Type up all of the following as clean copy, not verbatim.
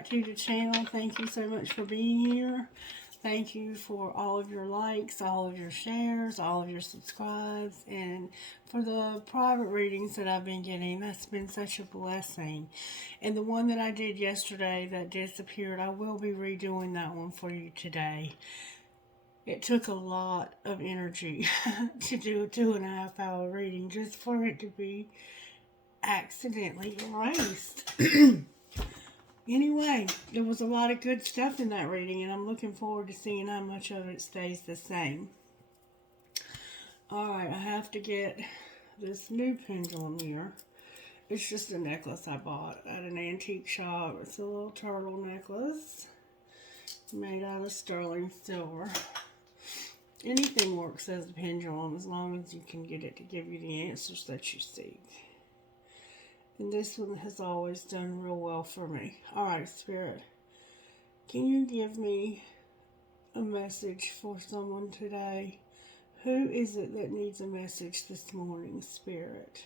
back to the channel. Thank you so much for being here. Thank you for all of your likes, all of your shares, all of your subscribes, and for the private readings that I've been getting. That's been such a blessing. And the one that I did yesterday that disappeared, I will be redoing that one for you today. It took a lot of energy to do a 2.5 hour reading just for it to be accidentally erased. Anyway, there was a lot of good stuff in that reading, and I'm looking forward to seeing how much of it stays the same. Alright, I have to get this new pendulum here. It's just a necklace I bought at an antique shop. It's a little turtle necklace made out of sterling silver. Anything works as a pendulum as long as you can get it to give you the answers that you seek. And this one has always done real well for me. Alright, Spirit, can you give me a message for someone today? Who is it that needs a message this morning, Spirit?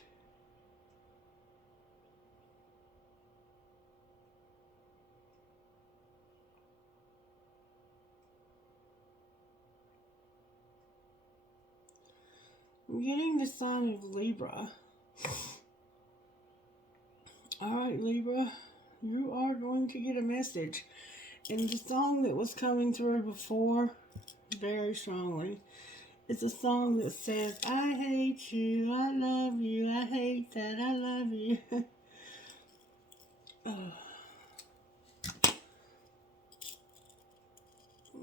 I'm getting the sign of Libra. Alright, Libra, you are going to get a message. And the song that was coming through before, very strongly, it's a song that says, I hate you, I love you, I hate that, I love you. Oh.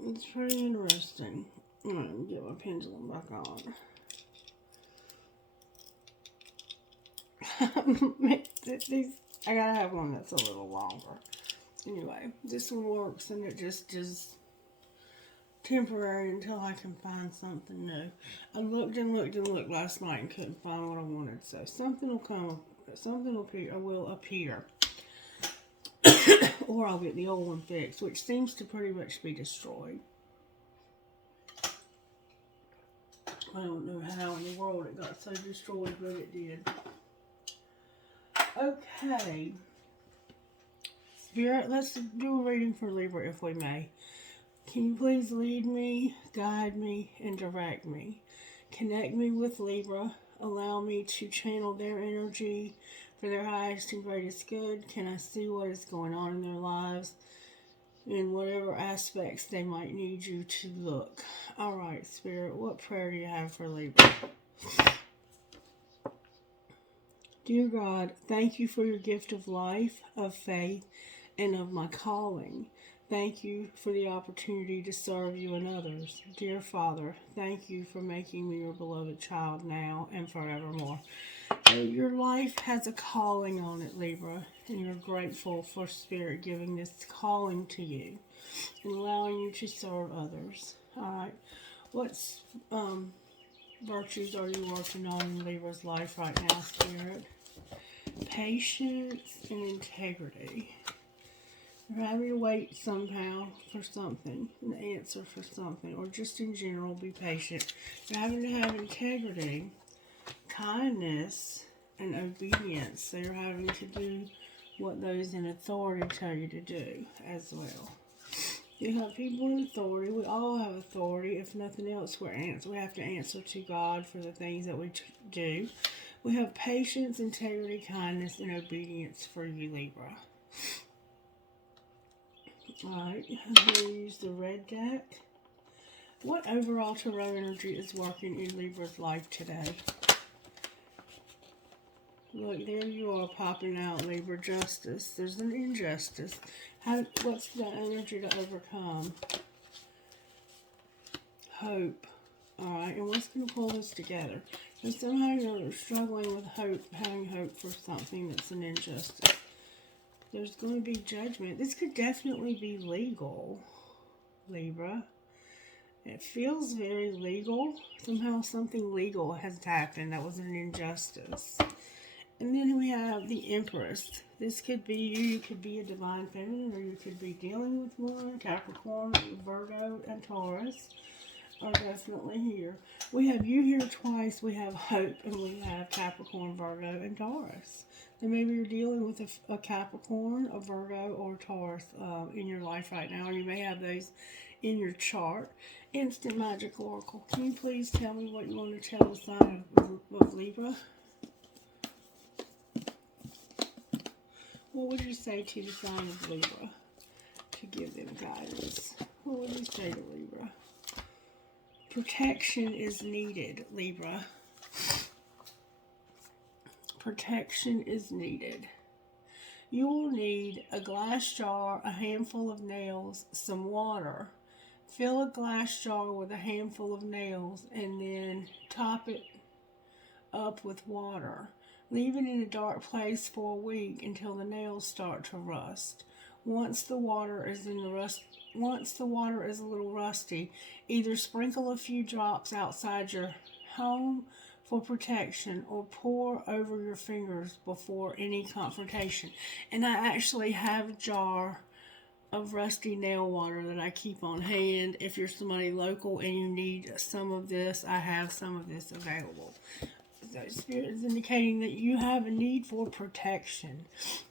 It's pretty interesting. I'm going to get my pendulum back on. I gotta have one that's a little longer. Anyway, this one works, and it just is temporary until I can find something new. I looked and looked and looked last night and couldn't find what I wanted, so something will come, something will appear. Or I'll get the old one fixed, which seems to pretty much be destroyed. I don't know how in the world it got so destroyed, but it did. Okay. Spirit, let's do a reading for Libra if we may. Can you please lead me, guide me, and direct me? Connect me with Libra. Allow me to channel their energy for their highest and greatest good. Can I see what is going on in their lives in whatever aspects they might need you to look? Alright, Spirit, what prayer do you have for Libra? Dear God, thank you for your gift of life, of faith, and of my calling. Thank you for the opportunity to serve you and others. Dear Father, thank you for making me your beloved child now and forevermore. Your life has a calling on it, Libra, and you're grateful for Spirit giving this calling to you and allowing you to serve others. Alright, what virtues are you working on in Libra's life right now, Spirit? Patience and integrity. You're having to wait somehow for something, an answer for something, or just in general be patient. You're having to have integrity, kindness, and obedience. So you're having to do what those in authority tell you to do as well. You have people in authority. We all have authority. If nothing else, we have to answer to God for the things that we do. We have patience, integrity, kindness, and obedience for you, Libra. Alright, I'm going to use the red deck. What overall tarot energy is working in Libra's life today? Look, there you are popping out, Libra. Justice. There's an injustice. What's the energy to overcome? Hope. Alright, and what's going to pull this together? And somehow you're struggling with hope, having hope for something that's an injustice. There's going to be judgment. This could definitely be legal, Libra. It feels very legal. Somehow something legal has happened that was an injustice. And then we have the Empress. This could be you. You could be a divine feminine, or you could be dealing with one. Capricorn, Virgo, and Taurus are definitely here. We have you here twice. We have Hope, and we have Capricorn, Virgo, and Taurus. then maybe you're dealing with a Capricorn, a Virgo, or a Taurus in your life right now, and you may have those in your chart. Instant Magic Oracle, can you please tell me what you want to tell the sign of Libra? What would you say to the sign of Libra to give them guidance? What would you say to Libra? Protection is needed, Libra. Protection is needed. You will need a glass jar, a handful of nails, some water. Fill a glass jar with a handful of nails and then top it up with water. Leave it in a dark place for a week until the nails start to rust. Once the water is a little rusty, either sprinkle a few drops outside your home for protection or pour over your fingers before any confrontation. And I actually have a jar of rusty nail water that I keep on hand. If you're somebody local and you need some of this, I have some of this available. So Spirit is indicating that you have a need for protection.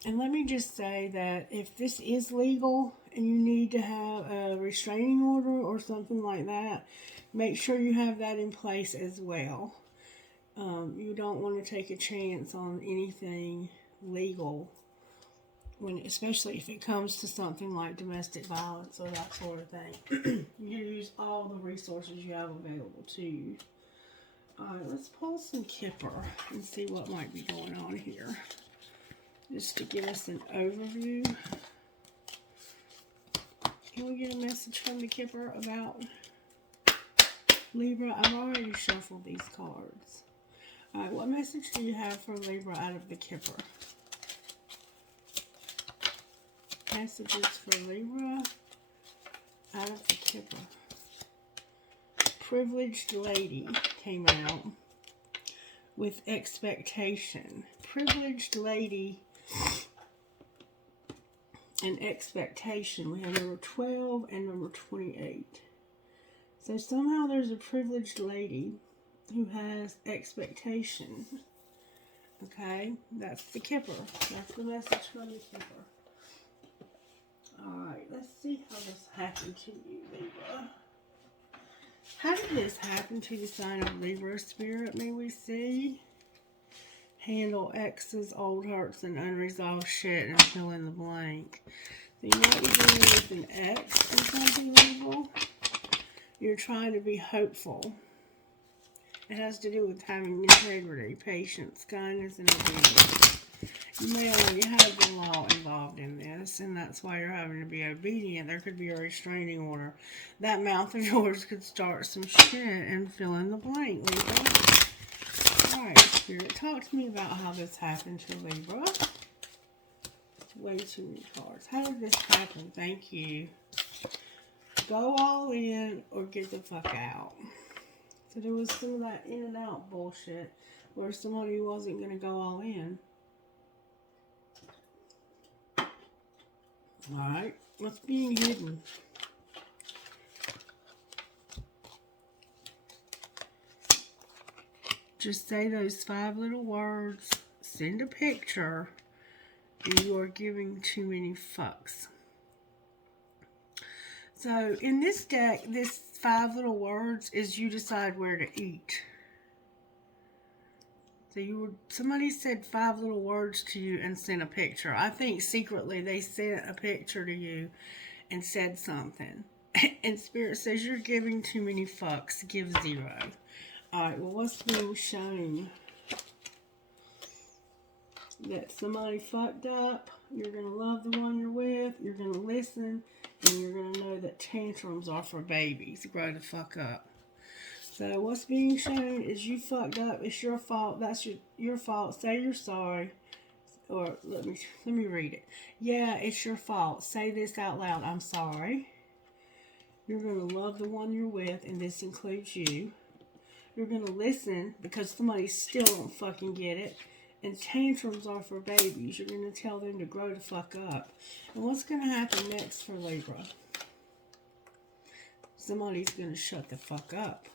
And let me just say that if this is legal and you need to have a restraining order or something like that, make sure you have that in place as well. You don't want to take a chance on anything legal, especially if it comes to something like domestic violence or that sort of thing. You use all the resources you have available to you. Alright, let's pull some Kipper and see what might be going on here. Just to give us an overview. Can we get a message from the Kipper about Libra? I've already shuffled these cards. Alright, what message do you have for Libra out of the Kipper? Messages for Libra out of the Kipper. Privileged Lady came out with expectation. Privileged Lady and expectation. We have number 12 and number 28. So somehow there's a privileged lady who has expectation. Okay, that's the Kipper. That's the message from the Kipper. Alright, let's see how this happened to you, Libra. How did this happen to the sign of Libra, Spirit? May we see? Handle exes, old hurts, and unresolved shit and fill in the blank. So you might be dealing with an ex or something, Libra. You're trying to be hopeful. It has to do with having integrity, patience, kindness, and obedience. You may already have the law involved in this, and that's why you're having to be obedient. There could be a restraining order. That mouth of yours could start some shit and fill in the blank, Libra. Alright, Spirit, talk to me about how this happened to Libra. Way too many cards. How did this happen? Thank you. Go all in or get the fuck out. So there was some of that in and out bullshit where somebody wasn't going to go all in. Alright, what's being hidden? Just say those 5 little words, send a picture, and you are giving too many fucks. So in this deck, this 5 little words is you decide where to eat. So somebody said 5 little words to you and sent a picture. I think secretly they sent a picture to you and said something. And Spirit says you're giving too many fucks. Give 0. Alright, well, what's being shown? That somebody fucked up. You're going to love the one you're with. You're going to listen. And you're going to know that tantrums are for babies. Grow the fuck up. So what's being shown is you fucked up. It's your fault. That's your fault. Say you're sorry. Or let me read it. Yeah, it's your fault. Say this out loud. I'm sorry. You're going to love the one you're with, and this includes you. You're going to listen because somebody still don't fucking get it. And tantrums are for babies. You're going to tell them to grow the fuck up. And what's going to happen next for Libra? Somebody's going to shut the fuck up.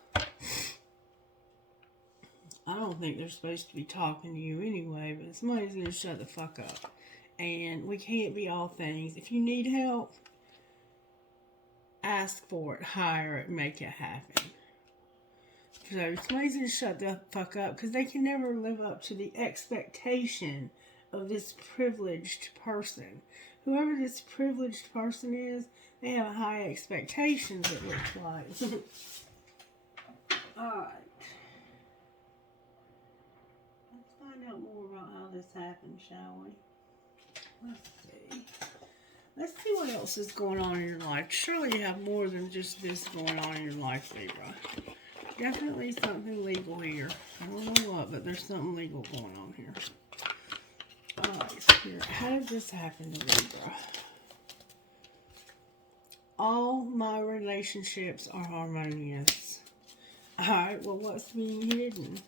I don't think they're supposed to be talking to you anyway, but somebody's going to shut the fuck up. And we can't be all things. If you need help, ask for it, hire it, make it happen. So somebody's going to shut the fuck up because they can never live up to the expectation of this privileged person. Whoever this privileged person is, they have high expectations, it looks like. Alright. Let's find out more about how this happened, shall we? Let's see. Let's see what else is going on in your life. Surely you have more than just this going on in your life, Libra. Definitely something legal here. I don't know what, but there's something legal going on here. Alright, here. How did this happen to Libra? All my relationships are harmonious. Alright, well, what's being hidden?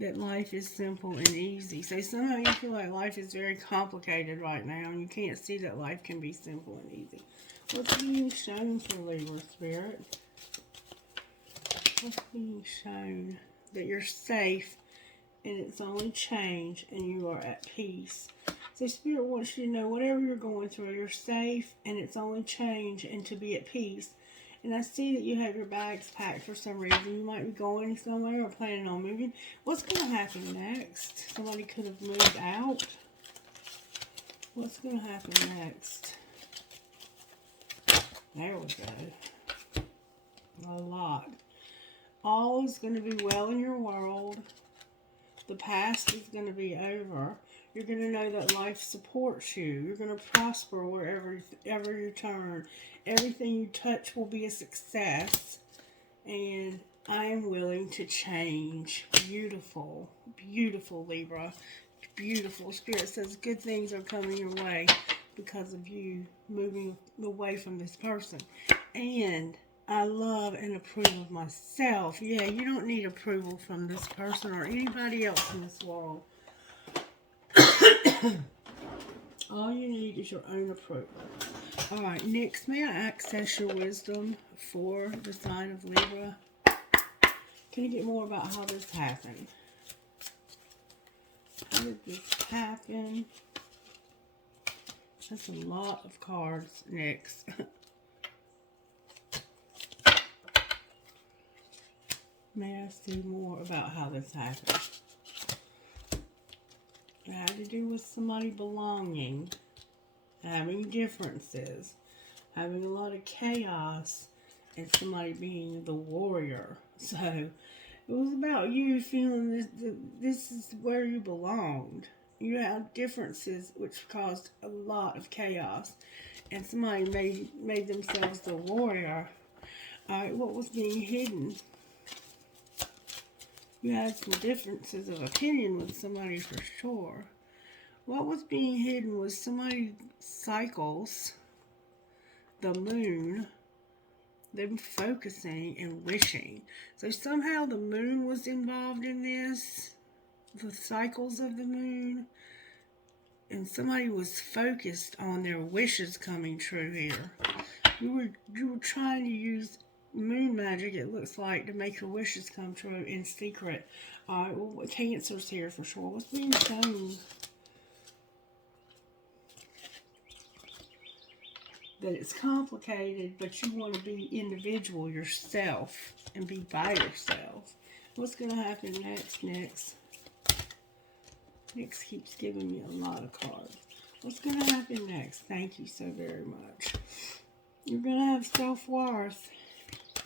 That life is simple and easy. So somehow you feel like life is very complicated right now, and you can't see that life can be simple and easy. What's being shown for Libra, Spirit? What's being shown? That you're safe, and it's only change, and you are at peace. So Spirit wants you to know whatever you're going through, you're safe, and it's only change, and to be at peace. And I see that you have your bags packed for some reason. You might be going somewhere or planning on moving. What's going to happen next? Somebody could have moved out. What's going to happen next? There we go. A lot. All is going to be well in your world. The past is going to be over. You're going to know that life supports you. You're going to prosper wherever you turn. Everything you touch will be a success. And I am willing to change. Beautiful. Beautiful, Libra. Beautiful. Spirit says good things are coming your way because of you moving away from this person. And I love and approve of myself. Yeah, you don't need approval from this person or anybody else in this world. All you need is your own approval. Alright, next, may I access your wisdom for the sign of Libra? Can you get more about how this happened? How did this happen? That's a lot of cards. Next. May I see more about how this happened? It had to do with somebody belonging, having differences, having a lot of chaos, and somebody being the warrior. So, it was about you feeling this is where you belonged. You had differences which caused a lot of chaos, and somebody made themselves the warrior. Alright, what was being hidden? You had some differences of opinion with somebody for sure. What was being hidden was somebody's cycles, the moon, them focusing and wishing. So somehow the moon was involved in this, the cycles of the moon, and somebody was focused on their wishes coming true here. You were trying to use moon magic, it looks like, to make your wishes come true in secret. Alright, well, Cancer's here for sure. What's being shown? That it's complicated, but you want to be individual yourself and be by yourself. What's going to happen next? Next keeps giving me a lot of cards. What's going to happen next? Thank you so very much. You're going to have self-worth.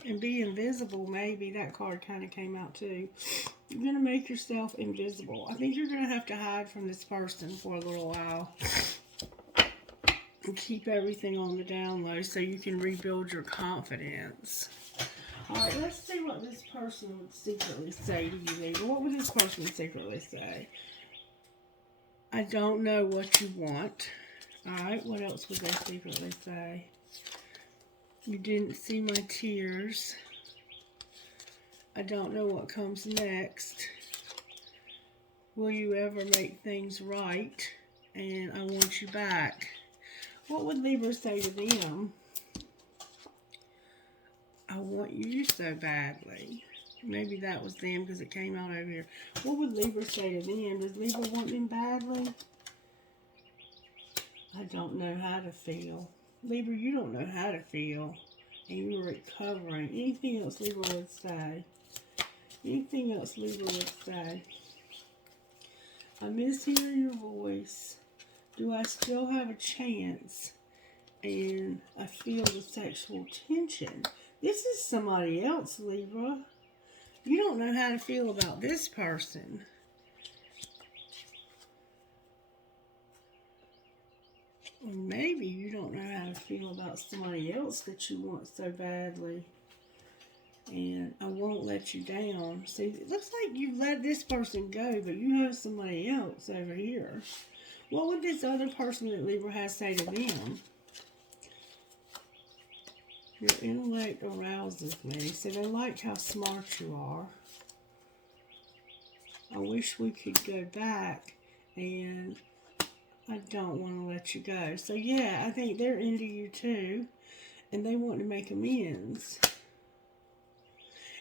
And be invisible, maybe. That card kind of came out too. You're going to make yourself invisible. I think you're going to have to hide from this person for a little while. And keep everything on the down low so you can rebuild your confidence. Alright, let's see what this person would secretly say to you, Libra. What would this person secretly say? I don't know what you want. Alright, what else would they secretly say? You didn't see my tears. I don't know what comes next. Will you ever make things right? And I want you back. What would Libra say to them? I want you so badly. Maybe that was them because it came out over here. What would Libra say to them? Does Libra want them badly? I don't know how to feel. Libra, you don't know how to feel. And you're recovering. Anything else Libra would say? Anything else Libra would say? I miss hearing your voice. Do I still have a chance? And I feel the sexual tension. This is somebody else, Libra. You don't know how to feel about this person. Or maybe you don't know how to feel about somebody else that you want so badly. And I won't let you down. See, it looks like you let this person go, but you have somebody else over here. What would this other person that Libra has say to them? Your intellect arouses me. So they like how smart you are. I wish we could go back, and I don't want to let you go. So yeah, I think they're into you too, and they want to make amends.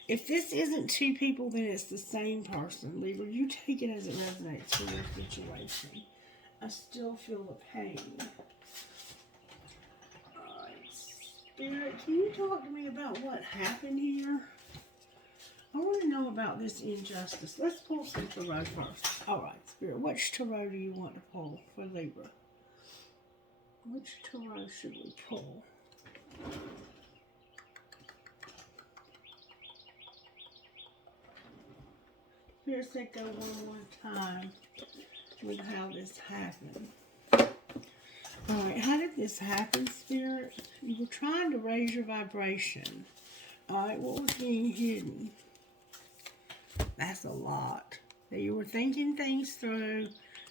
If this isn't two people, then it's the same person. Libra, you take it as it resonates for your situation. I still feel the pain. Alright, Spirit, can you talk to me about what happened here? I want to know about this injustice. Let's pull some tarot first. Alright, Spirit, which tarot do you want to pull for Libra? Which tarot should we pull? Spirit said go one more time with how this happened. Alright, how did this happen, Spirit? You were trying to raise your vibration. Alright, what was being hidden? That's a lot. That you were thinking things through,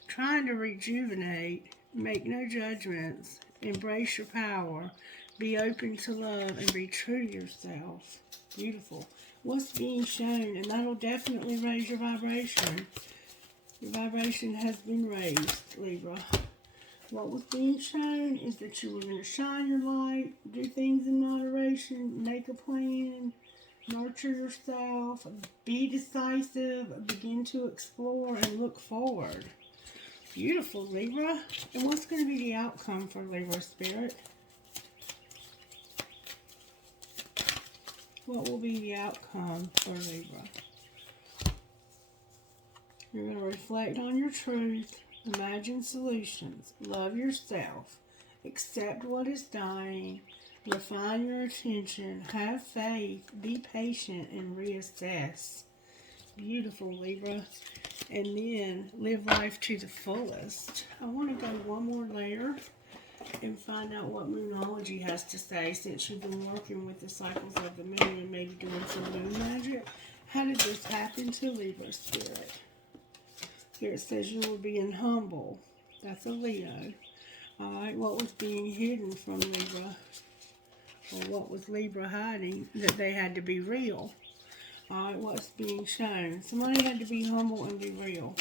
trying to rejuvenate, make no judgments, embrace your power, be open to love, and be true to yourself. Beautiful. What's being shown, and that'll definitely raise your vibration. Your vibration has been raised, Libra. What was being shown is that you were going to shine your light, do things in moderation, make a plan, nurture yourself, be decisive, begin to explore, and look forward. Beautiful, Libra. And what's going to be the outcome for Libra, Spirit? What will be the outcome for Libra? You're going to reflect on your truth, imagine solutions, love yourself, accept what is dying, refine your attention, have faith, be patient, and reassess. Beautiful, Libra. And then live life to the fullest. I want to go one more layer and find out what Moonology has to say, since you've been working with the cycles of the moon and maybe doing some moon magic. How did this happen to Libra, Spirit? Spirit says you were being humble. That's a Leo. Alright, what was being hidden from Libra? Or what was Libra hiding? That they had to be real. Alright, what's being shown? Somebody had to be humble and be real.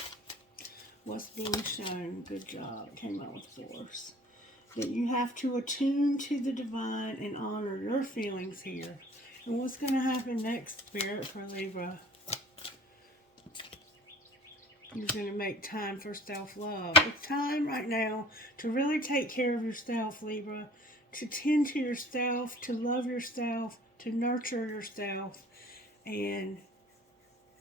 What's being shown? Good job. Came out with force. That you have to attune to the divine and honor your feelings here. And what's going to happen next, Spirit, for Libra? You're going to make time for self-love. It's time right now to really take care of yourself, Libra. To tend to yourself, to love yourself, to nurture yourself. And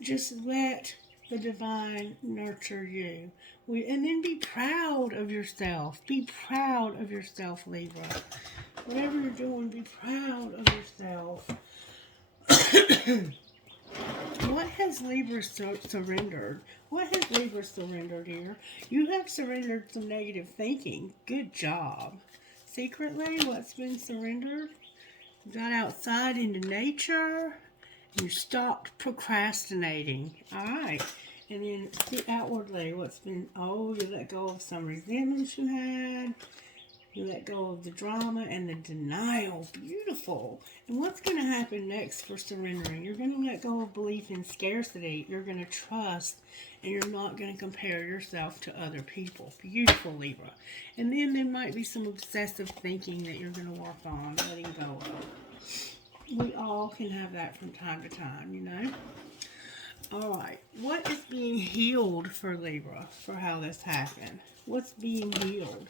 just let the divine nurture you. And then be proud of yourself. Be proud of yourself, Libra. Whatever you're doing, be proud of yourself. What has Libra surrendered? What has Libra surrendered here? You have surrendered some negative thinking. Good job. Secretly, what's been surrendered? You got outside into nature. You stopped procrastinating. Alright. And then see outwardly what's been, you let go of some resentments you had. You let go of the drama and the denial. Beautiful. And what's going to happen next for surrendering? You're going to let go of belief in scarcity. You're going to trust. And you're not going to compare yourself to other people. Beautiful, Libra. And then there might be some obsessive thinking that you're going to work on letting go of. We all all can have that from time to time, you know. All right, what is being healed for Libra for how this happened? What's being healed?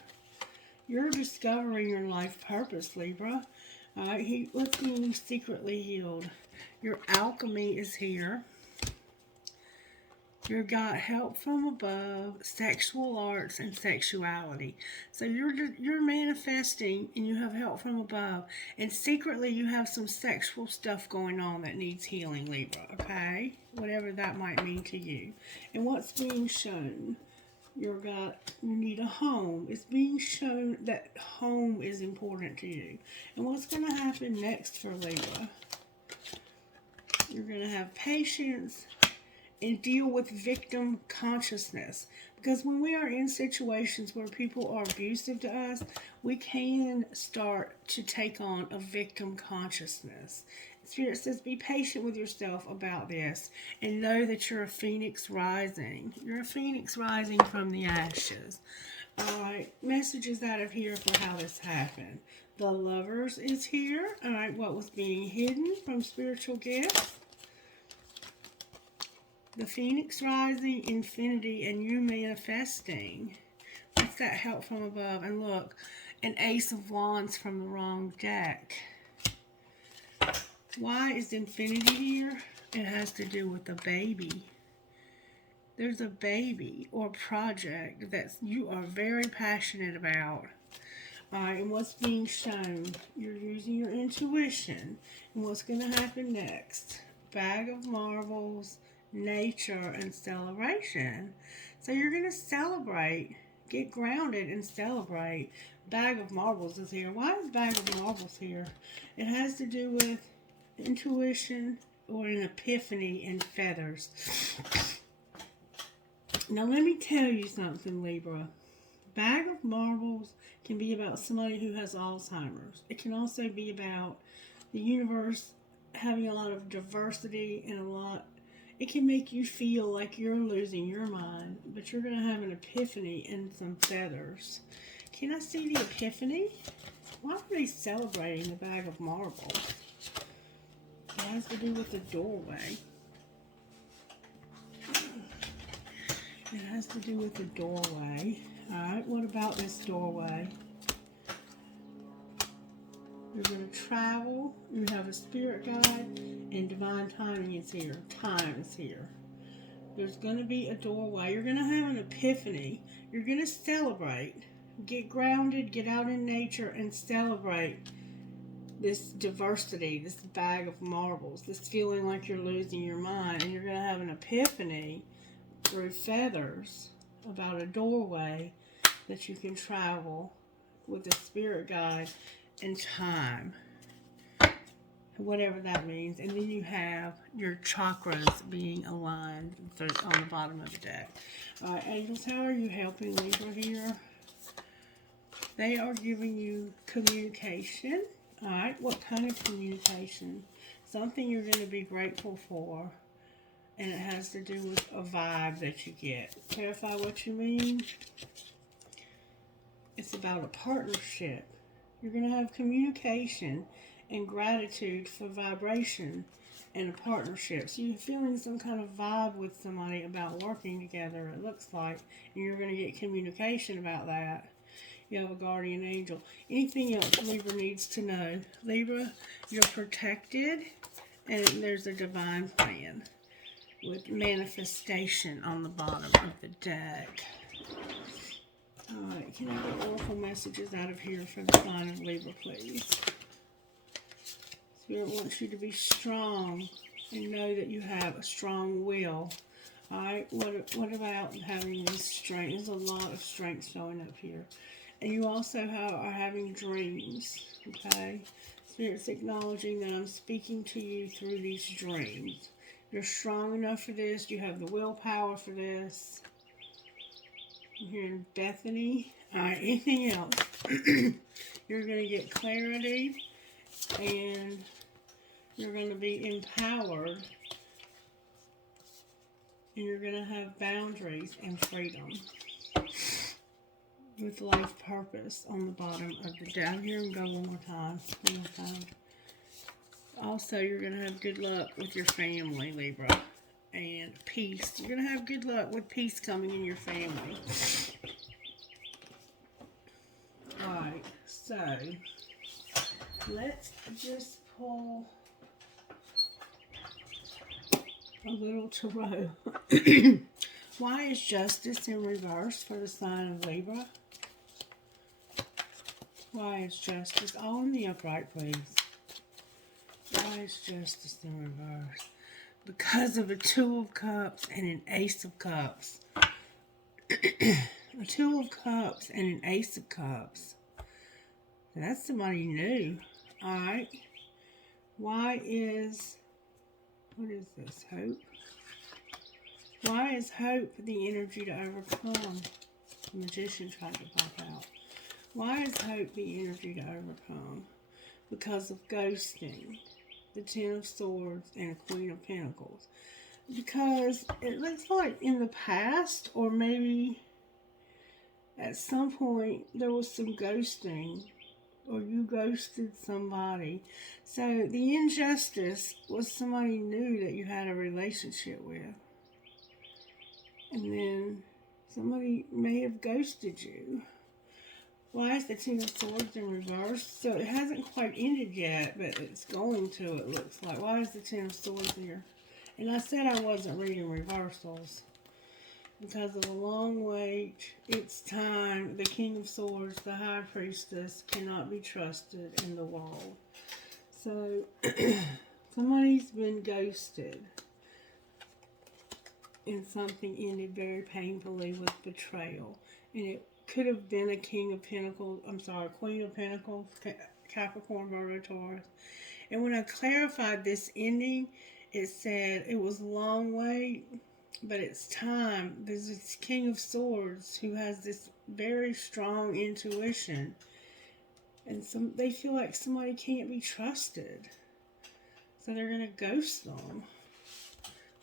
You're discovering your life purpose, Libra. All right, what's being secretly healed? Your alchemy is here. You got help from above, sexual arts, and sexuality. So you're manifesting, and you have help from above. And secretly, you have some sexual stuff going on that needs healing, Libra. Okay, whatever that might mean to you. And what's being shown? You need a home. It's being shown that home is important to you. And what's going to happen next for Libra? You're going to have patience and deal with victim consciousness. Because when we are in situations where people are abusive to us, we can start to take on a victim consciousness. Spirit says, be patient with yourself about this and know that you're a phoenix rising. You're a phoenix rising from the ashes. All right, messages out of here for how this happened. The Lovers is here. All right, what was being hidden from spiritual gifts? The Phoenix rising, infinity, and you manifesting. What's that help from above? And look, an Ace of Wands from the wrong deck. Why is infinity here? It has to do with a baby. There's a baby or project that you are very passionate about. Alright, and what's being shown? You're using your intuition. And what's going to happen next? Bag of Marbles, nature, and celebration. So you're going to celebrate. Get grounded and celebrate. Bag of Marbles is here. Why is Bag of Marbles here? It has to do with intuition or an epiphany and feathers. Now let me tell you something, Libra. Bag of Marbles can be about somebody who has Alzheimer's. It can also be about the universe having a lot of diversity and it can make you feel like you're losing your mind, but you're going to have an epiphany and some feathers. Can I see the epiphany? Why are they celebrating the Bag of Marbles? It has to do with the doorway. It has to do with the doorway. Alright, what about this doorway? You're going to travel. You have a spirit guide, and divine timing is here. Time is here. There's going to be a doorway. You're going to have an epiphany. You're going to celebrate. Get grounded, get out in nature, and celebrate this diversity, this Bag of Marbles, this feeling like you're losing your mind. And you're going to have an epiphany through feathers about a doorway that you can travel with a spirit guide and time, whatever that means. And then you have your chakras being aligned on the bottom of the deck. Angels, how are you helping Libra here? They are giving you communication. Alright, what kind of communication? Something you're going to be grateful for. And it has to do with a vibe that you get. Clarify what you mean. It's about a partnership. You're going to have communication and gratitude for vibration and a partnership. So you're feeling some kind of vibe with somebody about working together, it looks like. And you're going to get communication about that. You have a guardian angel. Anything else Libra needs to know? Libra, you're protected, and there's a divine plan with manifestation on the bottom of the deck. Alright, can I get oracle messages out of here for the sign of Libra, please? Spirit wants you to be strong and know that you have a strong will. Alright, what about having this strength? There's a lot of strength showing up here. And you also are having dreams, okay? Spirit's acknowledging that I'm speaking to you through these dreams. You're strong enough for this. You have the willpower for this. I'm hearing Bethany. Alright, anything else? You're going to get clarity. And you're going to be empowered. And you're going to have boundaries and freedom. With life purpose on the bottom of the deck. Here we go one more time. Also, you're going to have good luck with your family, Libra. And peace. You're going to have good luck with peace coming in your family. Alright, so let's just pull a little tarot. Why is justice in reverse for the sign of Libra? Why is justice all in the upright, please? Why is justice in reverse? Because of a Two of Cups and an Ace of Cups. A Two of Cups and an Ace of Cups. That's somebody new. Alright. Why is... What is this? Hope? Why is hope the energy to overcome? The Magician tried to pop out. Why is hope the energy to overcome? Because of ghosting. The Ten of Swords and a Queen of Pentacles. Because it looks like in the past, or maybe at some point, there was some ghosting. Or you ghosted somebody. So the injustice was somebody new that you had a relationship with. And then somebody may have ghosted you. Why is the Ten of Swords in reverse? So it hasn't quite ended yet, but it's going to, it looks like. Why is the Ten of Swords here? And I said I wasn't reading reversals. Because of a long wait, it's time. The King of Swords, the High Priestess, cannot be trusted in the world. So, somebody's been ghosted. And something ended very painfully with betrayal. And it could have been a King of Pentacles, Queen of Pentacles, Capricorn, Virgo, Taurus. And when I clarified this ending, it said it was a long wait. But it's time. There's this King of Swords who has this very strong intuition. And they feel like somebody can't be trusted. So they're going to ghost them.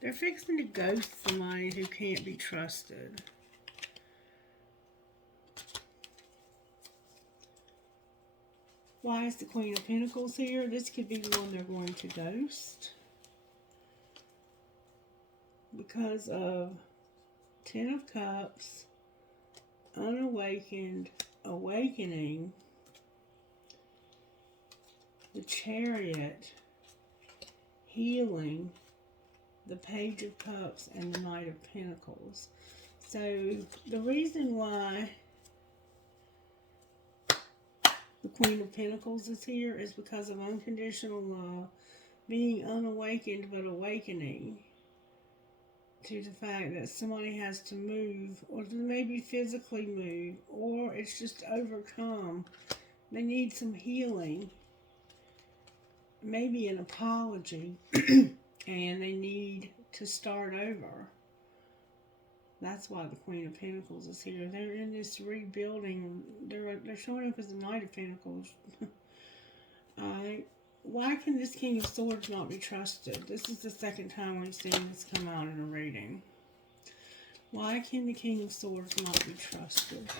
They're fixing to ghost somebody who can't be trusted. Why is the Queen of Pentacles here? This could be the one they're going to ghost. Because of Ten of Cups, unawakened, awakening, the Chariot, healing, the Page of Cups, and the Knight of Pentacles. So the reason why the Queen of Pentacles is here is because of unconditional love, being unawakened but awakening. To the fact that somebody has to move, or maybe physically move, or it's just overcome. They need some healing, maybe an apology, and they need to start over. That's why the Queen of Pentacles is here. They're in this rebuilding. They're showing up as the Knight of Pentacles. Why can this King of Swords not be trusted? This is the second time we've seen this come out in a reading. Why can the King of Swords not be trusted?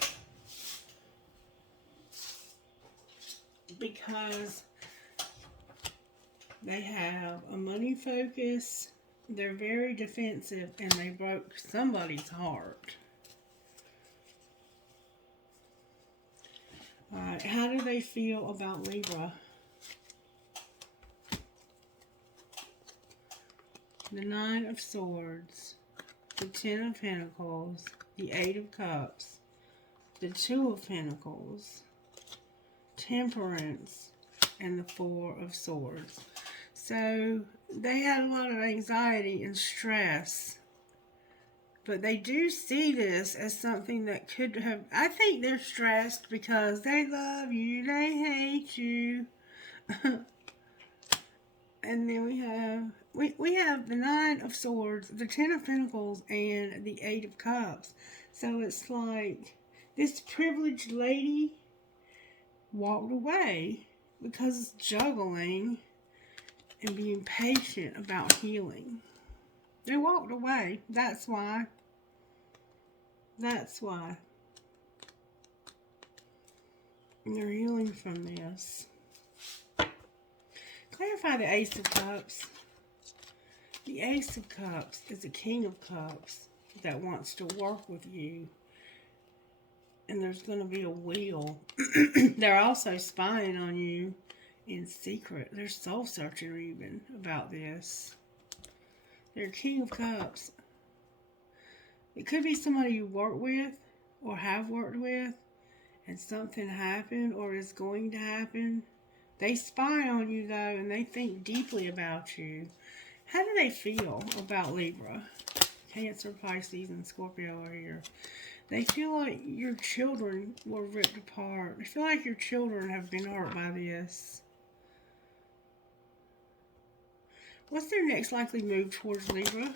Because they have a money focus, they're very defensive, and they broke somebody's heart. Alright, how do they feel about Libra? The Nine of Swords, the Ten of Pentacles, the Eight of Cups, the Two of Pentacles, Temperance, and the Four of Swords. So they had a lot of anxiety and stress. But they do see this as something that could have... I think they're stressed because they love you, they hate you. And then we have the Nine of Swords, the Ten of Pentacles, and the Eight of Cups. So it's like this privileged lady walked away because juggling and being patient about healing. They walked away. That's why. That's why. And they're healing from this. clarify the Ace of Cups. The Ace of Cups is a King of Cups that wants to work with you. And there's going to be a wheel. They're also spying on you in secret. They're soul searching even about this. They're King of Cups. It could be somebody you work with or have worked with, and something happened or is going to happen. They spy on you though, and they think deeply about you. How do they feel about Libra? Cancer, Pisces, and Scorpio are here. They feel like your children were ripped apart. They feel like your children have been hurt by this. What's their next likely move towards Libra?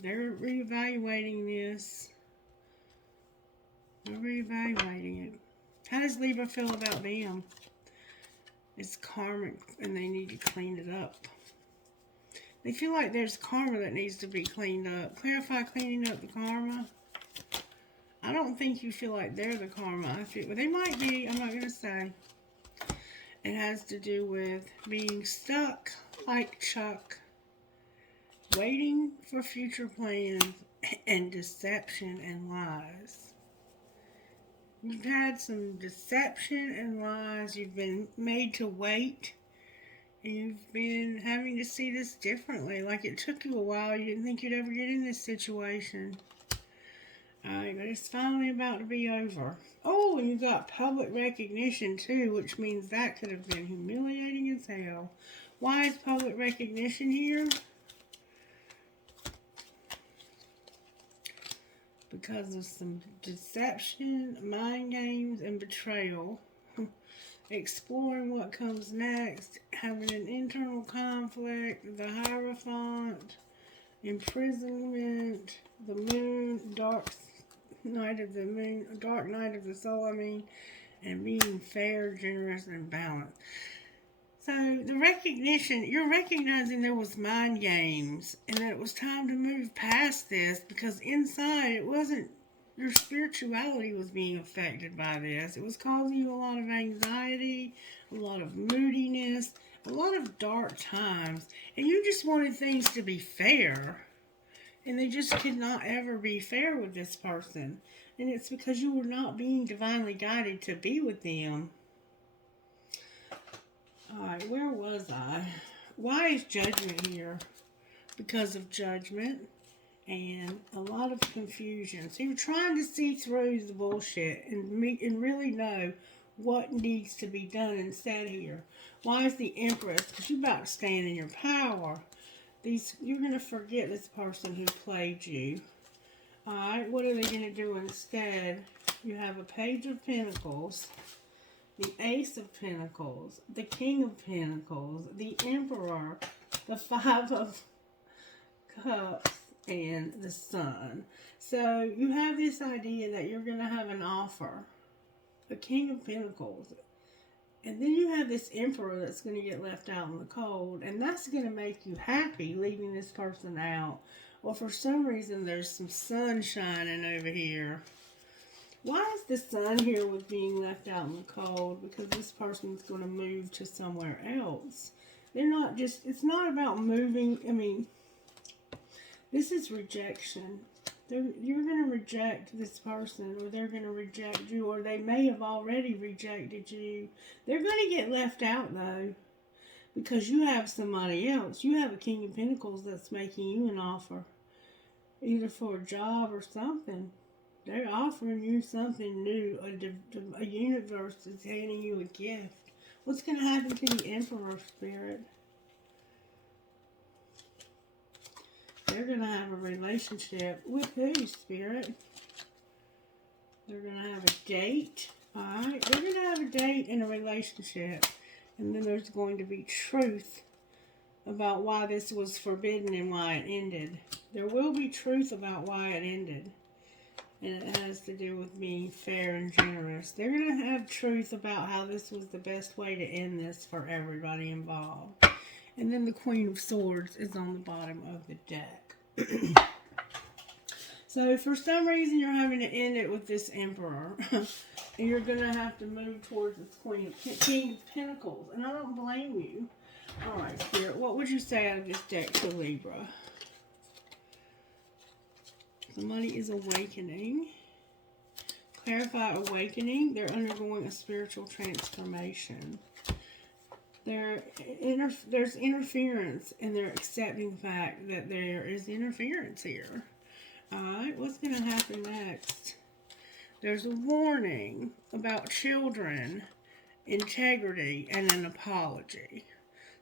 They're reevaluating this. They're reevaluating it. How does Libra feel about them? It's karmic and they need to clean it up. They feel like there's karma that needs to be cleaned up. Clarify cleaning up the karma. I don't think you feel like they're the karma. I feel, well, they might be. I'm not going to say. It has to do with being stuck like Chuck. Waiting for future plans and deception and lies. You've had some deception and lies. You've been made to wait. You've been having to see this differently. Like it took you a while. You didn't think you'd ever get in this situation. Alright, but it's finally about to be over. Oh, and you got public recognition too, which means that could have been humiliating as hell. Why is public recognition here? Because of some deception, mind games, and betrayal. Exploring what comes next, having an internal conflict, the Hierophant, imprisonment, the moon, dark night of the moon, dark night of the soul, and being fair, generous, and balanced. So the recognition, you're recognizing there was mind games and that it was time to move past this because inside it wasn't, your spirituality was being affected by this. It was causing you a lot of anxiety, a lot of moodiness, a lot of dark times. And you just wanted things to be fair. And they just could not ever be fair with this person. And it's because you were not being divinely guided to be with them. Alright, where was I? Why is judgment here? Because of judgment. And a lot of confusion. So you're trying to see through the bullshit and really know what needs to be done instead here. Why is the Empress? Because you're about to stand in your power. You're going to forget this person who played you. Alright, what are they going to do instead? You have a Page of Pentacles, the Ace of Pentacles, the King of Pentacles, the Emperor, the Five of Cups, and the Sun. So you have this idea that you're going to have an offer, the King of Pentacles, and then you have this Emperor that's going to get left out in the cold, and that's going to make you happy leaving this person out. Or for some reason there's some sun shining over here. Why is the Sun here with being left out in the cold? Because this person's going to move to somewhere else. They're not just, it's not about moving, this is rejection. You're going to reject this person, or they're going to reject you, or they may have already rejected you. They're going to get left out, though, because you have somebody else. You have a King of Pentacles that's making you an offer, either for a job or something. They're offering you something new. A universe is handing you a gift. What's going to happen to the Emperor, Spirit? They're going to have a relationship with who, Spirit? They're going to have a date. Alright, they're going to have a date and a relationship. And then there's going to be truth about why this was forbidden and why it ended. There will be truth about why it ended. And it has to do with being fair and generous. They're going to have truth about how this was the best way to end this for everybody involved. And then the Queen of Swords is on the bottom of the deck. So for some reason you're having to end it with this Emperor. And you're going to have to move towards this King of Pentacles. And I don't blame you. Alright, Spirit, what would you say out of this deck for Libra? Somebody is awakening. Clarify awakening. They're undergoing a spiritual transformation. There's interference, and they're accepting the fact that there is interference here. Alright, what's going to happen next? There's a warning about children, integrity, and an apology.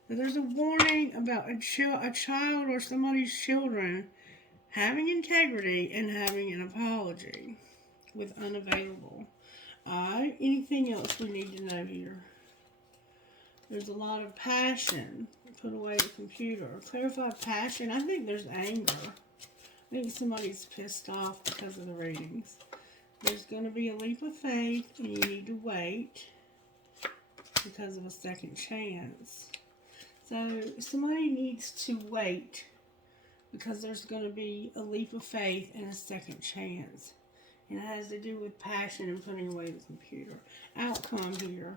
So there's a warning about a child or somebody's children having integrity and having an apology with unavailable. Alright, anything else we need to know here? There's a lot of passion. Put away the computer. Clarify passion. I think there's anger. I think somebody's pissed off because of the readings. There's going to be a leap of faith, and you need to wait because of a second chance. So somebody needs to wait because there's going to be a leap of faith and a second chance. And it has to do with passion and putting away the computer. Outcome here.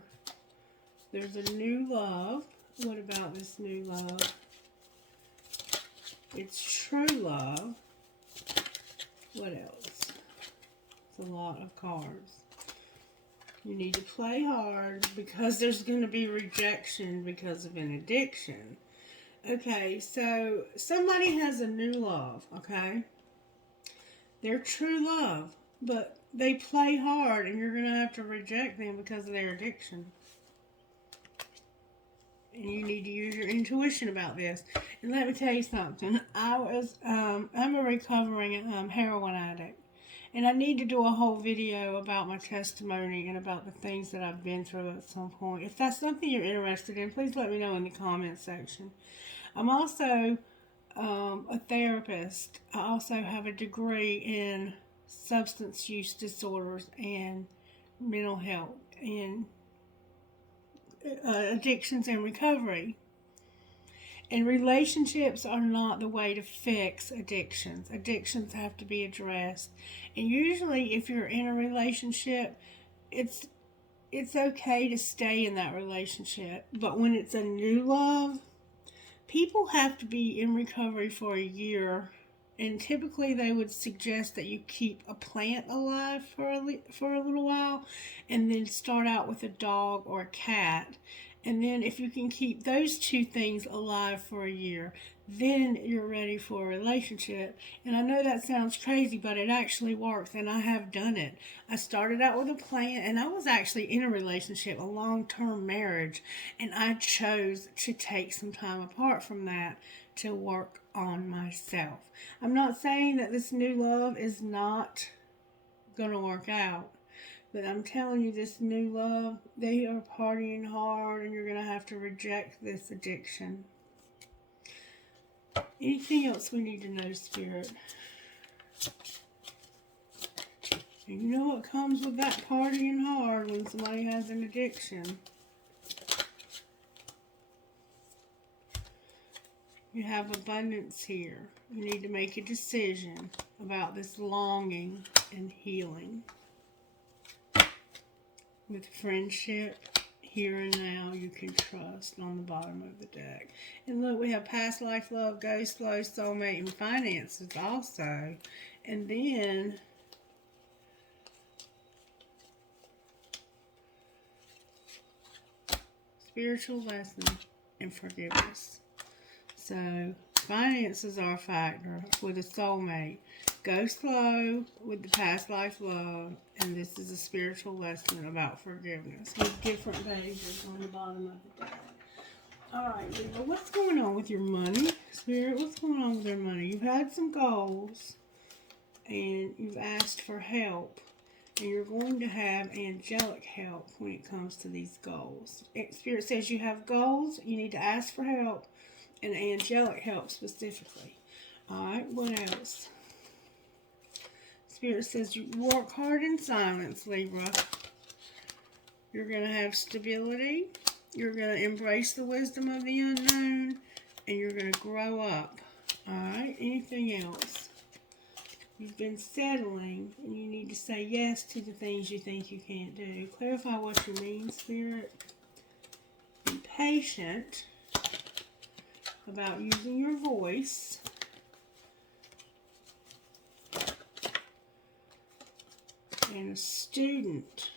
There's a new love. What about this new love? It's true love. What else? It's a lot of cards. You need to play hard because there's going to be rejection because of an addiction. Okay, so somebody has a new love, okay? They're true love, but they play hard and you're going to have to reject them because of their addiction. And you need to use your intuition about this. And let me tell you something. I'm a recovering heroin addict. And I need to do a whole video about my testimony and about the things that I've been through at some point. If that's something you're interested in, please let me know in the comment section. I'm also a therapist. I also have a degree in substance use disorders and mental health and addictions and recovery. And relationships are not the way to fix addictions. Addictions have to be addressed. And usually if you're in a relationship, it's okay to stay in that relationship. But when it's a new love, people have to be in recovery for a year. And typically they would suggest that you keep a plant alive for a little while. And then start out with a dog or a cat. And then if you can keep those two things alive for a year, then you're ready for a relationship. And I know that sounds crazy, but it actually works, and I have done it. I started out with a plan, and I was actually in a relationship, a long-term marriage, and I chose to take some time apart from that to work on myself. I'm not saying that this new love is not going to work out. But I'm telling you, this new love, they are partying hard, and you're going to have to reject this addiction. Anything else we need to know, Spirit? And you know what comes with that partying hard when somebody has an addiction? You have abundance here. You need to make a decision about this longing and healing. With friendship, here and now, you can trust on the bottom of the deck. And look, we have past life love, ghost flow, soulmate, and finances also. And then spiritual lesson and forgiveness. So finances are a factor with a soulmate. Ghost flow with the past life love, and this is a spiritual lesson about forgiveness with different pages on the bottom of the deck. Alright, Libra, what's going on with your money? Spirit, what's going on with your money? You've had some goals, and you've asked for help, and you're going to have angelic help when it comes to these goals. Spirit says you have goals, you need to ask for help, and angelic help specifically. Alright, what else? Spirit says you work hard in silence, Libra. You're going to have stability. You're going to embrace the wisdom of the unknown. And you're going to grow up. Alright, anything else? You've been settling, and you need to say yes to the things you think you can't do. Clarify what you mean, Spirit. Be patient about using your voice. And a student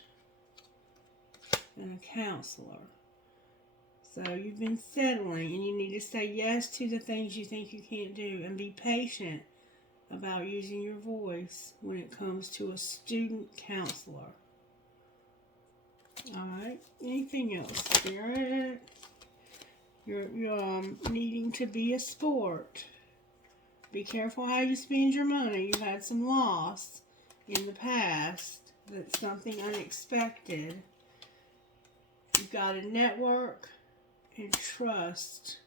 and a counselor. So you've been settling, and you need to say yes to the things you think you can't do, and be patient about using your voice when it comes to a student counselor. Alright, anything else, Spirit? You're needing to be a sport. Be careful how you spend your money. You've had some loss in the past. That's something unexpected. You've got to network and trust,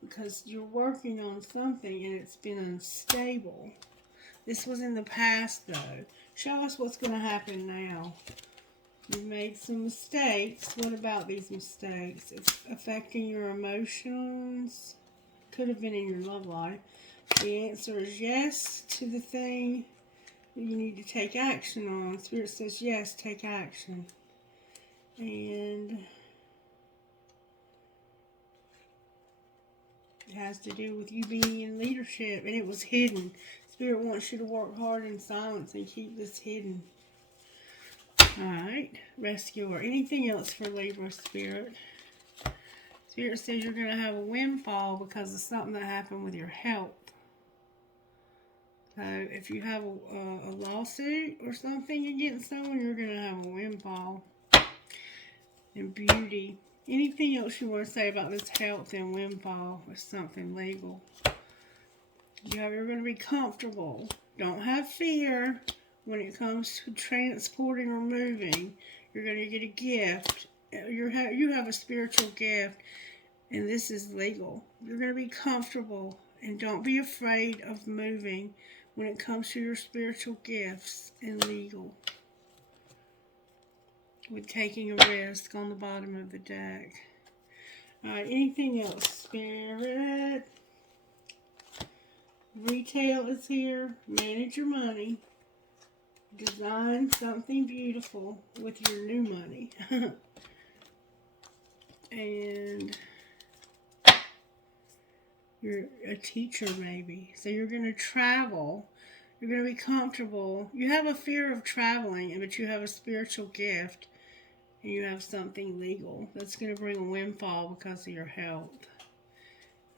because you're working on something and it's been unstable. This was in the past, though. Show us what's going to happen now. You've made some mistakes. What about these mistakes? It's affecting your emotions. Could have been in your love life. The answer is yes to the thing that you need to take action on. Spirit says yes, take action. And it has to do with you being in leadership, and it was hidden. Spirit wants you to work hard in silence and keep this hidden. Alright, rescuer. Anything else for Libra, Spirit? Spirit says you're going to have a windfall because of something that happened with your health. So if you have a lawsuit or something against someone, you're going to have a windfall. And beauty. Anything else you want to say about this health and windfall or something legal? You're going to be comfortable. Don't have fear when it comes to transporting or moving. You're going to get a gift. You have a spiritual gift, and this is legal. You're going to be comfortable, and don't be afraid of moving when it comes to your spiritual gifts and legal. With taking a risk on the bottom of the deck. Alright, anything else, Spirit? Retail is here. Manage your money. Design something beautiful with your new money. And you're a teacher, maybe. So you're going to travel. You're going to be comfortable. You have a fear of traveling, but you have a spiritual gift. And you have something legal that's going to bring a windfall because of your health.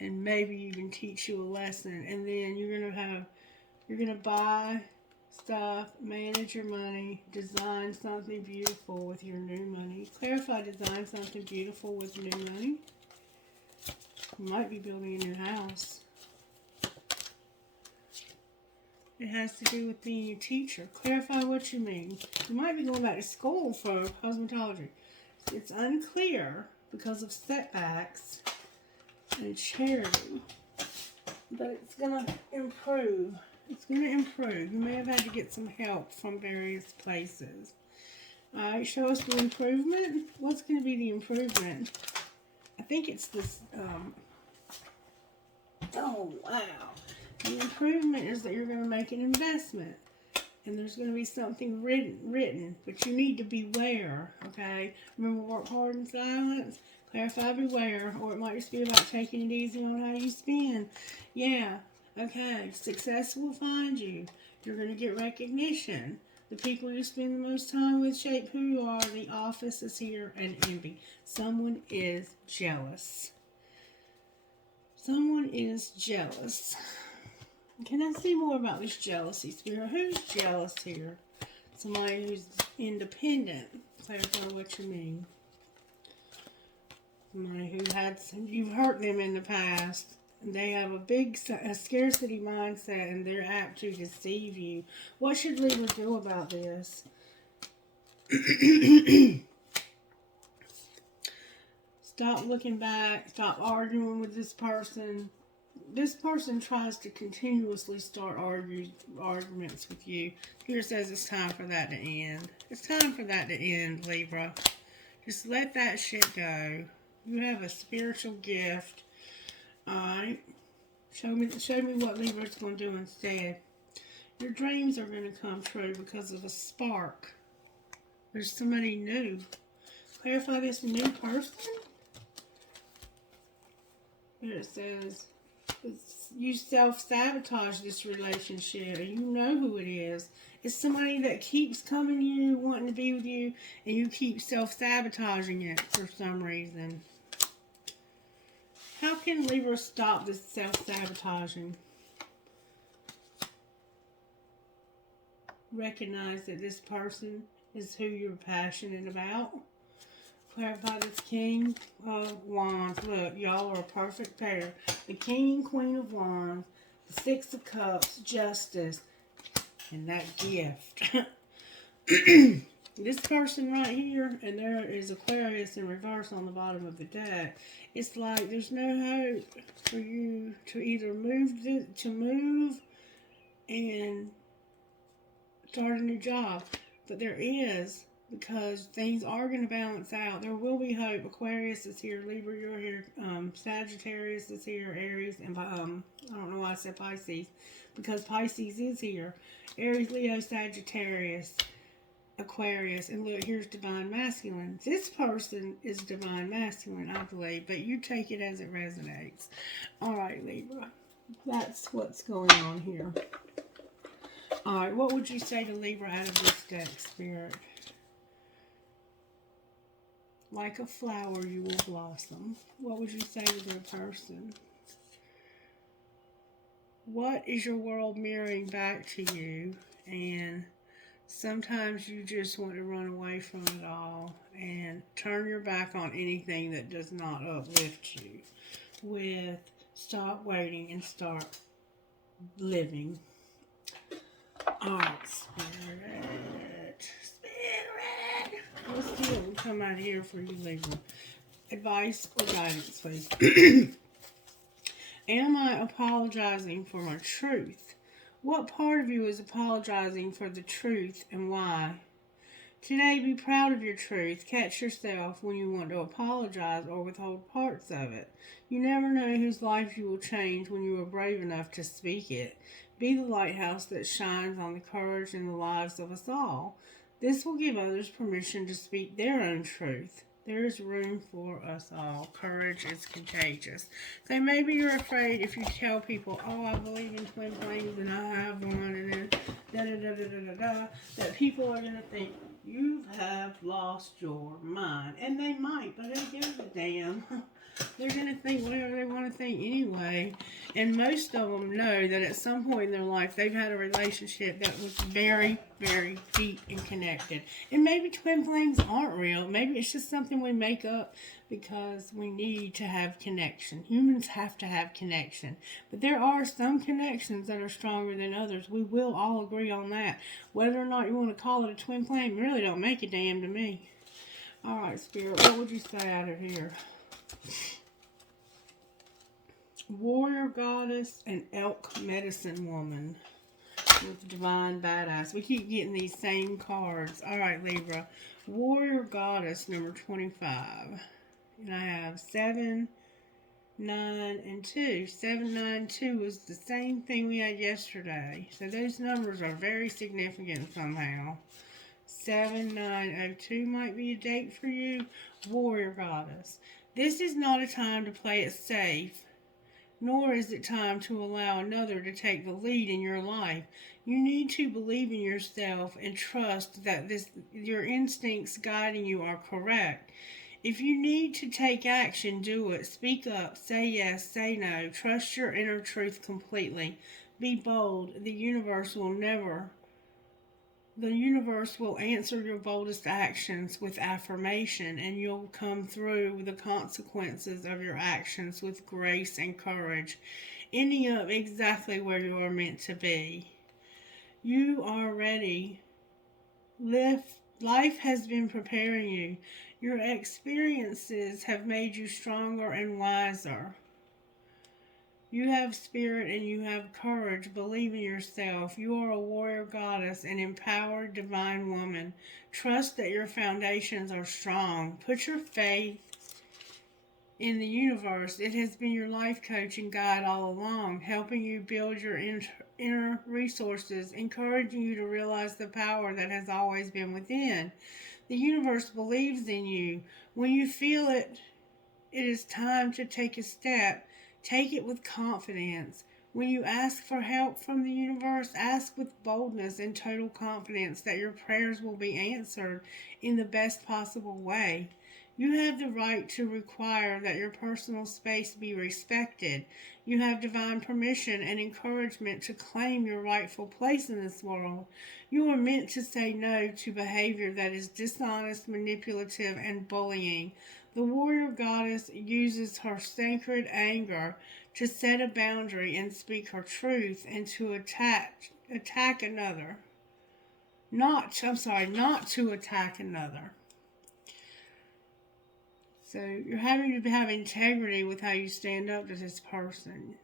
And maybe even teach you a lesson. And then you're going to buy stuff, manage your money, design something beautiful with your new money. Clarify, design something beautiful with new money. You might be building a new house. It has to do with being a teacher. Clarify what you mean. You might be going back to school for cosmetology. It's unclear because of setbacks and charity. But it's going to improve. It's going to improve. You may have had to get some help from various places. Alright, show us the improvement. What's going to be the improvement? I think it's this, oh, wow. The improvement is that you're going to make an investment. And there's going to be something written. But you need to beware, okay? Remember, work hard in silence. Clarify, beware. Or it might just be about taking it easy on how you spend. Yeah, okay. Success will find you. You're going to get recognition. The people you spend the most time with shape who you are. The office is here, and envy. Someone is jealous. Someone is jealous. Can I see more about this jealousy, Spirit? Who's jealous here? Somebody who's independent. Clarify what you mean. Somebody who had you've hurt them in the past. They have a scarcity mindset, and they're apt to deceive you. What should Libra do about this? Stop looking back. Stop arguing with this person. This person tries to continuously start arguments with you. Here says it's time for that to end. It's time for that to end, Libra. Just let that shit go. You have a spiritual gift. Alright. Show me what Libra's going to do instead. Your dreams are going to come true because of a spark. There's somebody new. Clarify this new person. Here it says, you self-sabotage this relationship. You know who it is. It's somebody that keeps coming to you, wanting to be with you, and you keep self-sabotaging it for some reason. How can Libra stop this self-sabotaging? Recognize that this person is who you're passionate about. Clarify this King of Wands. Look, y'all are a perfect pair. The King and Queen of Wands, the Six of Cups, Justice, and that gift. This person right here, and there is Aquarius in reverse on the bottom of the deck. It's like there's no hope for you to either move and start a new job, but there is, because things are going to balance out. There will be hope. Aquarius is here, Libra, you're here, Sagittarius is here, Aries, and I don't know why I said Pisces, because Pisces is here. Aries, Leo, Sagittarius, Aquarius, and look, here's Divine Masculine. This person is Divine Masculine, I believe, but you take it as it resonates. All right, Libra, that's what's going on here. All right, what would you say to Libra out of this deck, Spirit? Like a flower, you will blossom. What would you say to their person? What is your world mirroring back to you? And sometimes you just want to run away from it all and turn your back on anything that does not uplift you. With stop waiting and start living. Alright, Spirit. Let's see what will come out here for you, Libra. Advice or guidance, please. Am I apologizing for my truth? What part of you is apologizing for the truth and why? Today, be proud of your truth. Catch yourself when you want to apologize or withhold parts of it. You never know whose life you will change when you are brave enough to speak it. Be the lighthouse that shines on the courage and the lives of us all. This will give others permission to speak their own truth. There is room for us all. Courage is contagious. So maybe you're afraid if you tell people, oh, I believe in twin flames and I have one, and then da-da-da-da-da-da-da, that people are going to think you have lost your mind. And they might, but who gives a damn? They're going to think whatever they want to think anyway. And most of them know that at some point in their life, they've had a relationship that was very, very deep and connected. And maybe twin flames aren't real. Maybe it's just something we make up because we need to have connection. Humans have to have connection. But there are some connections that are stronger than others. We will all agree on that. Whether or not you want to call it a twin flame really don't make a damn to me. All right, Spirit, what would you say out of here? Warrior Goddess and Elk Medicine Woman with Divine Badass. We keep getting these same cards. Alright, Libra. Warrior Goddess number 25. And I have 7, 9, and 2. 7, 9, 2 was the same thing we had yesterday. So those numbers are very significant somehow. 7902 might be a date for you. Warrior Goddess. This is not a time to play it safe, nor is it time to allow another to take the lead in your life. You need to believe in yourself and trust that your instincts guiding you are correct. If you need to take action, do it. Speak up, say yes, say no. Trust your inner truth completely. Be bold. The universe will answer your boldest actions with affirmation, and you'll come through with the consequences of your actions with grace and courage, ending up exactly where you are meant to be. You are ready. Life has been preparing you. Your experiences have made you stronger and wiser. You have spirit and you have courage. Believe in yourself. You are a warrior goddess, an empowered divine woman. Trust that your foundations are strong. Put your faith in the universe. It has been your life coach and guide all along, helping you build your inner resources, encouraging you to realize the power that has always been within. The universe believes in you. When you feel it, it is time to take a step. Take it with confidence. When you ask for help from the universe, ask with boldness and total confidence that your prayers will be answered in the best possible way. You have the right to require that your personal space be respected. You have divine permission and encouragement to claim your rightful place in this world. You are meant to say no to behavior that is dishonest, manipulative, and bullying. The warrior goddess uses her sacred anger to set a boundary and speak her truth and to attack another. Not to attack another. So you're having to have integrity with how you stand up to this person.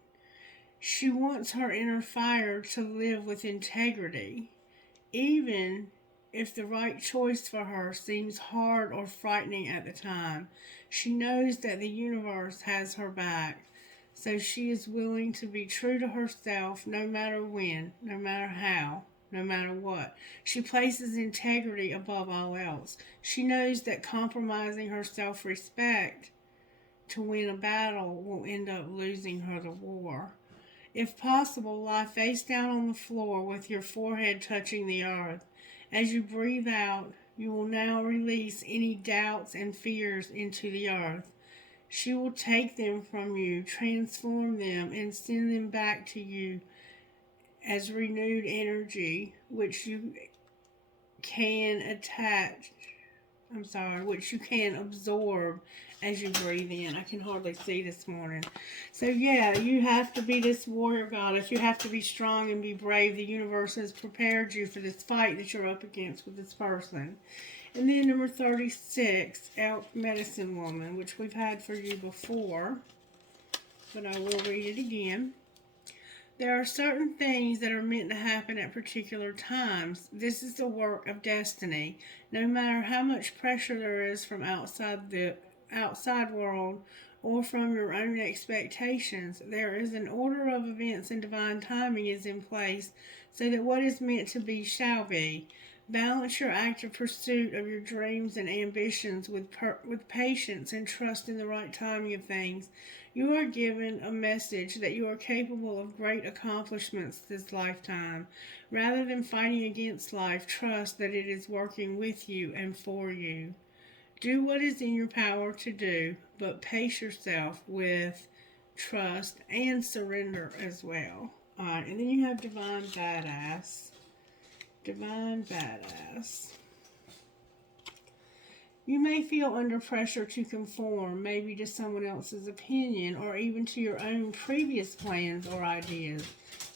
She wants her inner fire to live with integrity, even if the right choice for her seems hard or frightening at the time. She knows that the universe has her back, so she is willing to be true to herself no matter when, no matter how, no matter what. She places integrity above all else. She knows that compromising her self-respect to win a battle will end up losing her the war. If possible, lie face down on the floor with your forehead touching the earth. As you breathe out, you will now release any doubts and fears into the earth. She will take them from you, transform them, and send them back to you as renewed energy, which you can which you can absorb as you breathe in. I can hardly see this morning. So yeah, you have to be this warrior goddess. You have to be strong and be brave. The universe has prepared you for this fight that you're up against with this person. And then number 36, Elf Medicine Woman, which we've had for you before, but I will read it again. There are certain things that are meant to happen at particular times. This is the work of destiny. No matter how much pressure there is from outside the outside world or from your own expectations, there is an order of events and divine timing is in place so that what is meant to be shall be. Balance your active pursuit of your dreams and ambitions with patience and trust in the right timing of things. You are given a message that you are capable of great accomplishments this lifetime. Rather than fighting against life, trust that it is working with you and for you. Do what is in your power to do, but pace yourself with trust and surrender as well. Alright, and then you have Divine Badass. Divine Badass. You may feel under pressure to conform, maybe to someone else's opinion, or even to your own previous plans or ideas.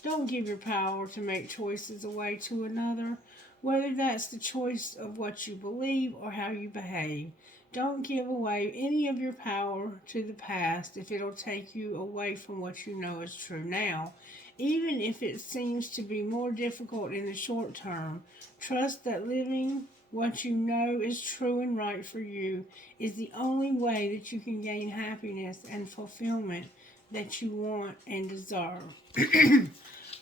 Don't give your power to make choices away to another, whether that's the choice of what you believe or how you behave. Don't give away any of your power to the past if it'll take you away from what you know is true now. Even if it seems to be more difficult in the short term, trust that living what you know is true and right for you is the only way that you can gain happiness and fulfillment that you want and deserve.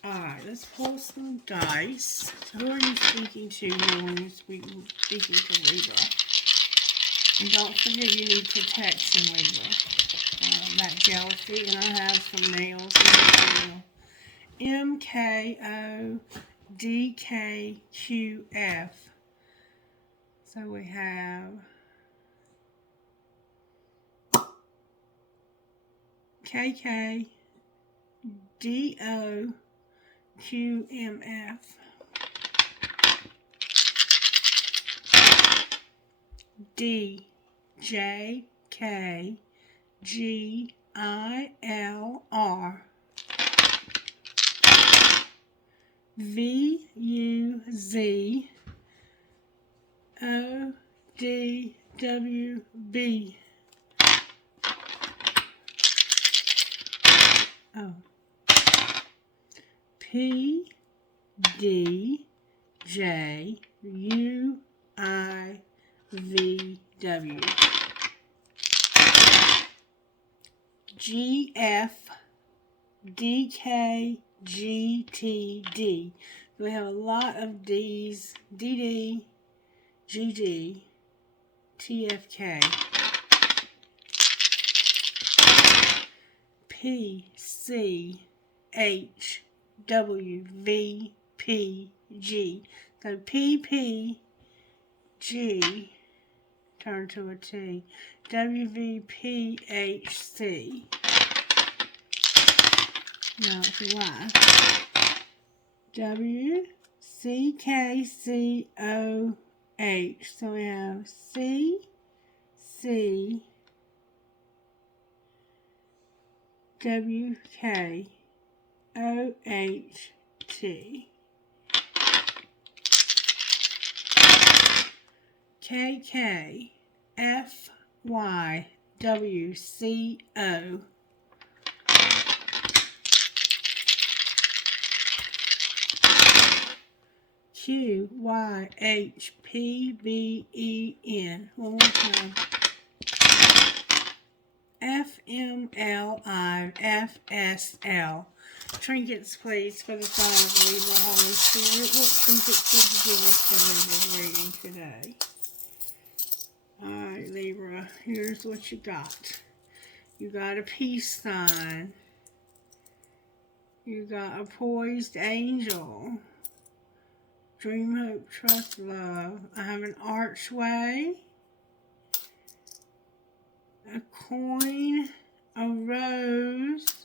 Alright, let's pull some dice. So who are you speaking to here when you're speaking to Libra? And don't forget you need protection, Libra. That jealousy, and I have some nails in the MKODKQF. So we have KKDOQMF. DJKGILR. VUZODWB. Oh. PDJUIVW. GFDKGTD. So we have a lot of D's. DD, GG, TFK, PCHWVPG. So PPG turn to a T. WVPHC. No, it's a Y. WCKCOH. So we have C, C, W, K, O, H, T. K, K, F, Y, W, C, O. Q, Y, H, P, B, E, N. One more time. F, M, L, I, F, S, L. Trinkets, please, for the sign of Libra, Holy Spirit. What trinkets would you give us for Libra's reading today? Alright, Libra, here's what you got. You got a peace sign. You got a poised angel. Dream, hope, trust, love. I have an archway. A coin. A rose.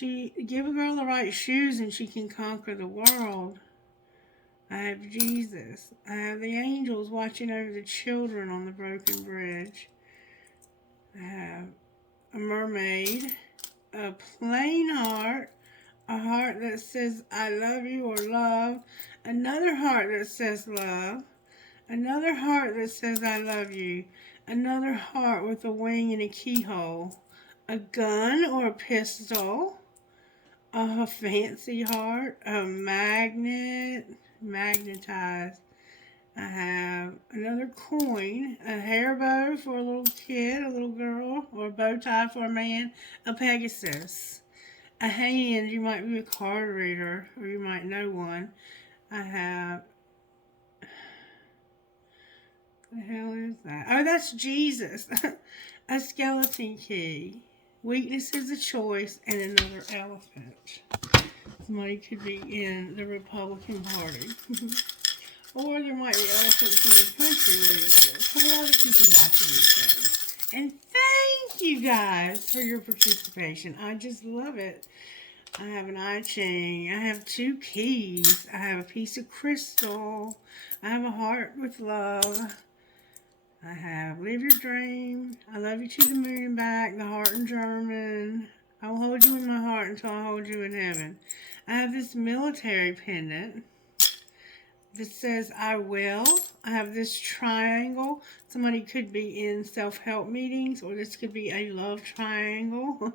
Give a girl the right shoes and she can conquer the world. I have Jesus. I have the angels watching over the children on the broken bridge. I have a mermaid. A plain heart. A heart that says, I love you or love. Another heart that says love. Another heart that says, I love you. Another heart with a wing and a keyhole. A gun or a pistol. A fancy heart. A magnet. Magnetized. I have another coin. A hair bow for a little kid, a little girl. Or a bow tie for a man. A Pegasus. A hand, you might be a card reader, or you might know one. I have, the hell is that? Oh, that's Jesus. A skeleton key. Weakness is a choice, and another elephant. Somebody could be in the Republican Party. Or there might be elephants in the country where you live. So a lot of people watching these things. And thank you guys for your participation. I just love it. I have an eye chain. I have 2 keys. I have a piece of crystal. I have a heart with love. I have live your dream. I love you to the moon and back. The heart in German. I will hold you in my heart until I hold you in heaven. I have this military pendant. This says, I will. I have this triangle. Somebody could be in self-help meetings, or this could be a love triangle,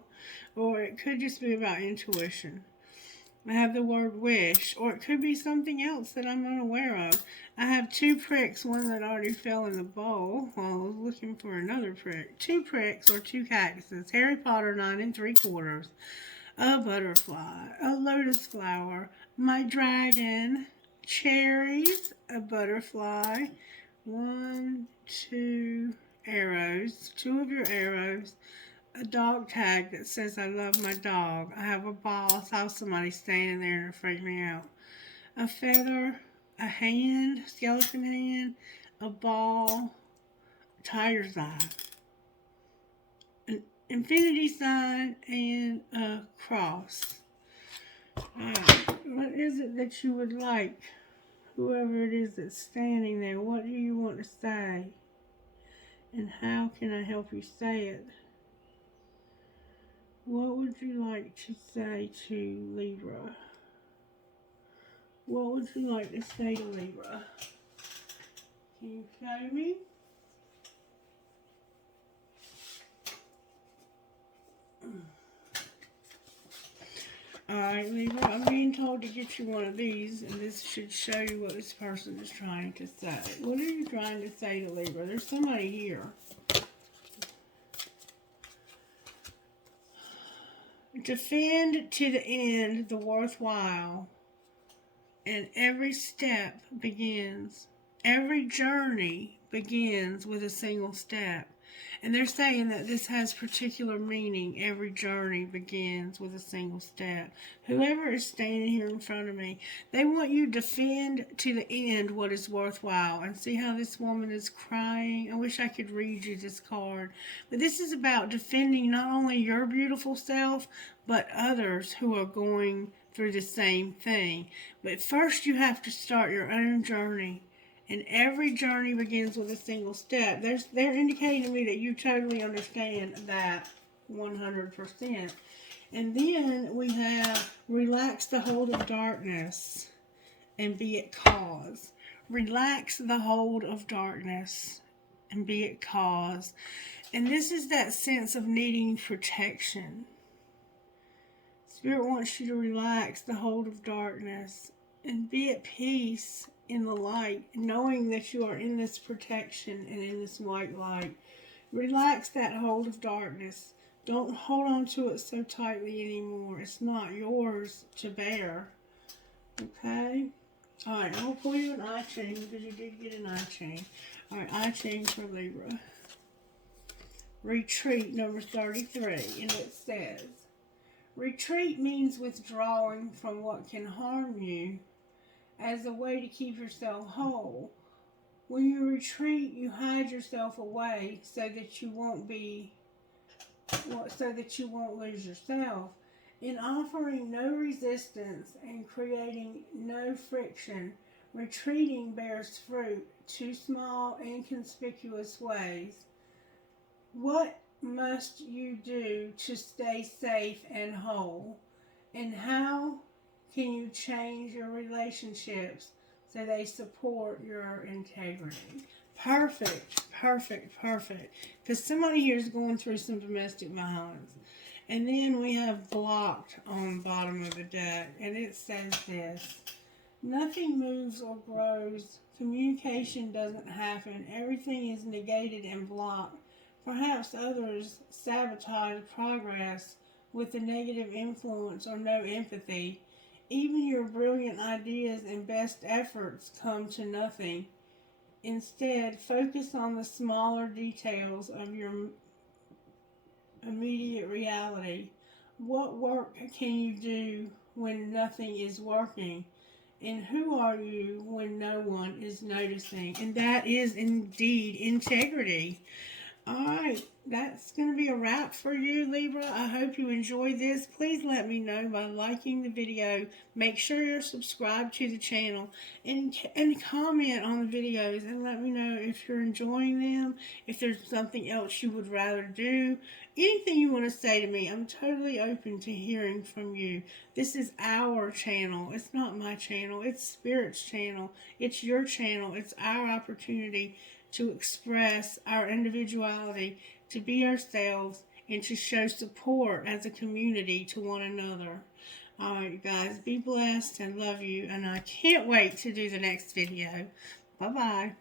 or it could just be about intuition. I have the word wish, or it could be something else that I'm unaware of. I have 2 pricks, one that already fell in the bowl while I was looking for another prick. 2 pricks, or 2 cactuses. Harry Potter 9 3/4. A butterfly. A lotus flower. My dragon. Cherries, a butterfly, 1, 2 arrows, 2 of your arrows, a dog tag that says I love my dog. I have a ball. I saw somebody standing there and it freaked me out. A feather, a hand, skeleton hand, a ball, a tiger's eye, an infinity sign, and a cross. What is it that you would like? Whoever it is that's standing there, what do you want to say? And how can I help you say it? What would you like to say to Libra? What would you like to say to Libra? Can you show me? Alright, Libra, I'm being told to get you one of these, and this should show you what this person is trying to say. What are you trying to say to Libra? There's somebody here. Defend to the end the worthwhile, and every step begins, every journey begins with a single step. And they're saying that this has particular meaning. Every journey begins with a single step. Whoever is standing here in front of me, they want you to defend to the end what is worthwhile. And see how this woman is crying? I wish I could read you this card. But this is about defending not only your beautiful self, but others who are going through the same thing. But first you have to start your own journey. And every journey begins with a single step. They're indicating to me that you totally understand that 100%. And then we have relax the hold of darkness and be it cause. Relax the hold of darkness and be it cause. And this is that sense of needing protection. Spirit wants you to relax the hold of darkness and be at peace in the light, knowing that you are in this protection and in this white light. Relax that hold of darkness. Don't hold on to it so tightly anymore. It's not yours to bear. Okay? Alright, I'm going to pull you an eye chain because you did get an eye chain. Alright, eye chain for Libra. Retreat number 33. And it says, retreat means withdrawing from what can harm you as a way to keep yourself whole. When you retreat, you hide yourself away so that you won't lose yourself. In offering no resistance and creating no friction, retreating bears fruit two small, inconspicuous ways. What must you do to stay safe and whole? And how can you change your relationships so they support your integrity? Perfect, perfect, perfect. Because somebody here is going through some domestic violence. And then we have blocked on the bottom of the deck. And it says this: nothing moves or grows. Communication doesn't happen. Everything is negated and blocked. Perhaps others sabotage progress with a negative influence or no empathy. Even your brilliant ideas and best efforts come to nothing. Instead, focus on the smaller details of your immediate reality. What work can you do when nothing is working? And who are you when no one is noticing? And that is indeed integrity. Alright, that's going to be a wrap for you, Libra. I hope you enjoyed this. Please let me know by liking the video. Make sure you're subscribed to the channel and comment on the videos and let me know if you're enjoying them, if there's something else you would rather do. Anything you want to say to me, I'm totally open to hearing from you. This is our channel. It's not my channel. It's Spirit's channel. It's your channel. It's our opportunity to express our individuality, to be ourselves, and to show support as a community to one another. Alright, you guys, be blessed and love you, and I can't wait to do the next video. Bye-bye.